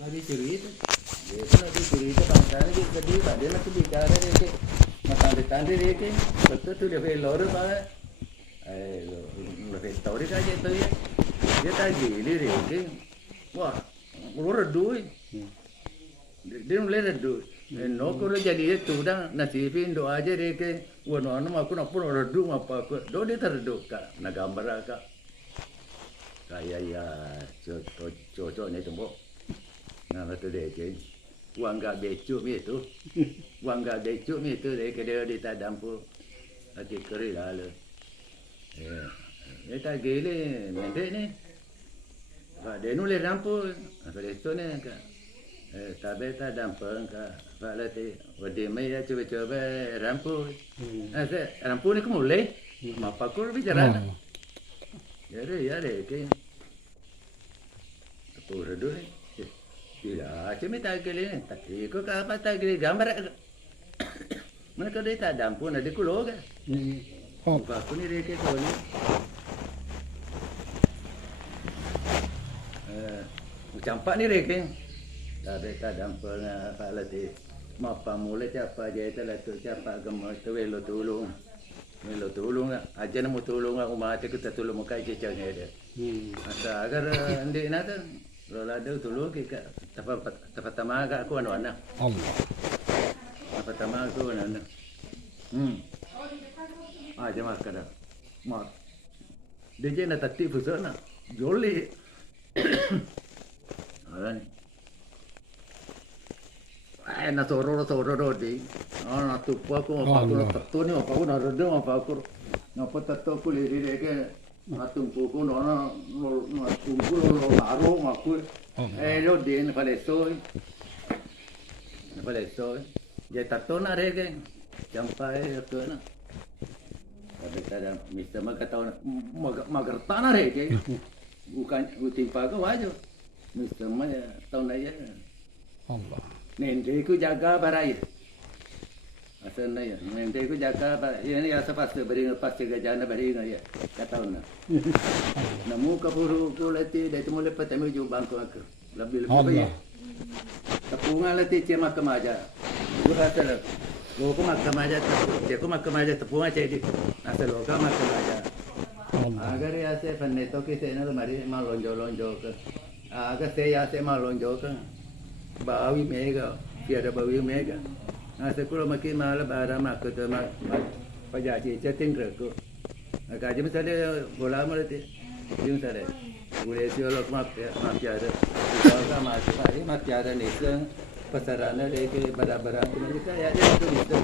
Lagi cerita. Dia pun lagi cerita bangsa ni tadi pada nak bicara dia ke. Makan dia ke. Betul tu dia pelor ba. Lebih tahu dia aja tu ya. Dia tadi dia ke. Wah, murah duit. Dia mulai redu. No ko jadi itu dah nasibin doa aja dia ke. Wah, no aku nak pun redu apa aku. Do dia terredu kak. Nak gambar kak. Kayak ya cocoknya tembok. Nah betul deh ceng. Uang gak becuk itu. Uang gak becuk itu deh dia ditadam pun. Hati keri lalu. Dia tak gile nanti ni. Pak dia nulis rampul. Apa itu ni kak. Tapi tak dampang kak. Pak latih. Wadi mai ya coba rampul. Rampul ni aku mulai. Mapa aku bicara. Ya deh ke. Apa redu ni? Tidak, cuma tak gile. Tapi kau apa tak gile gambar. Mana kau dia tak dampun ada kulo kan? Bukan aku ni reke kau ni. Campak ni reke. Tapi tak dampun apa lagi. Mapa mulai siapa je itu lah tu siapa gemar tu welo tolong lah. Aja nak tolong aku mati kita tolong muka cecahnya dia. Asa agar andi nata. Kalau ada tolong kita dapat tamaga aku anak. Allah. Dapat tamaga aku anak. Aja makan dah. Mak. Dia je nak tati pusat nak. Jolly. Aran. Nak soror di. Nak tupu aku apa aku nak tato ni apa aku nak redam apa aku. Nak tato aku lirik ke. Tumpu ko na tumpu lo laro aku lo din palesoy ya tato na rege jampai ko na sabi kada mista magkataon magarta na rege bukan uting paga wajo mista ma taon na ya Allah nende ko jaga barai asal na ya nende ko jaga ini asa pas beringat pas gajana beringat ya kataon na namu kapuru ko lati dai tu mulai patami ju bangko aku lebih baik tepungan lati cema kemaja gua kata lo ko makamaja dia ko makamaja tepungan cedi asal lo ka makamaja agar ya se panne to ke se na mari ma lonjo ke agar se ya se ma lonjo ke bawi mega tiada bawi mega asal ko makin mal bara mak tu mak pajaji ceting ko kaji misalnya bola mereka, jadi misalnya, boleh siolok mafiara, kalau mafiara ni sen pasaran ada ke barang-barang tu mereka ya dia tu itu,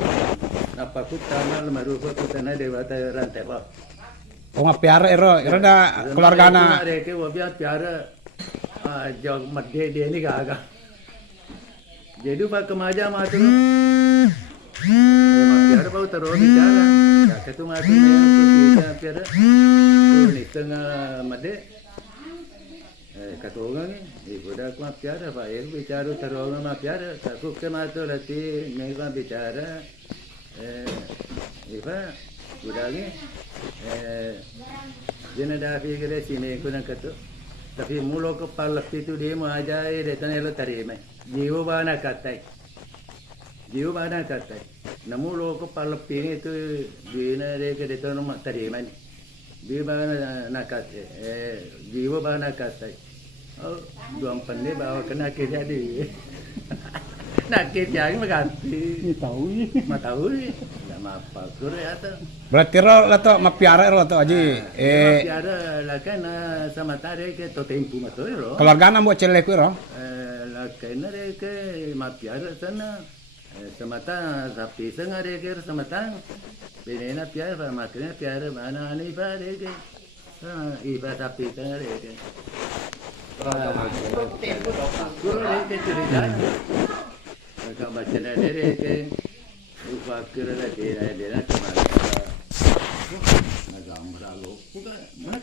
apa pun tanah lembarupa pun tanah dewata rantai apa. Oh mafiara ero dah keluarga na. Ada ke wabiat piara, jauh madde dia ni gaga. Jadi pak kemaja macam mafiara bau terus bicara. Katu mati meya piara ni tengah made katu orang ni budak mafiara pak bicara terus mafiara aku ke mata lati mereka bicara iba budak ni dia dah fikir sini kuna katu tapi mulu kepala itu dia mau aja dia tanya lo terima jiwa bana katai namun lo kepala ping itu dia ke dia tu nama terima ni dia bana nakat jiwa bana katai oh dua pandai bawa kena kejadi nak kejadi maganti tahu ni nama apa kure atau Berarti ro lato mapiara ro lato aji mapiara lah kan sama tadi ke to tempu mato ro keluarga na mo cele ku ro lah kan ke mapiara sana semata sapi sengare ke semata penena piara makna piara mana ani pare ke iba sapi sengare ke guru ke cerita ka baca dari ke upah kira dia kemana agak meralo bukan mana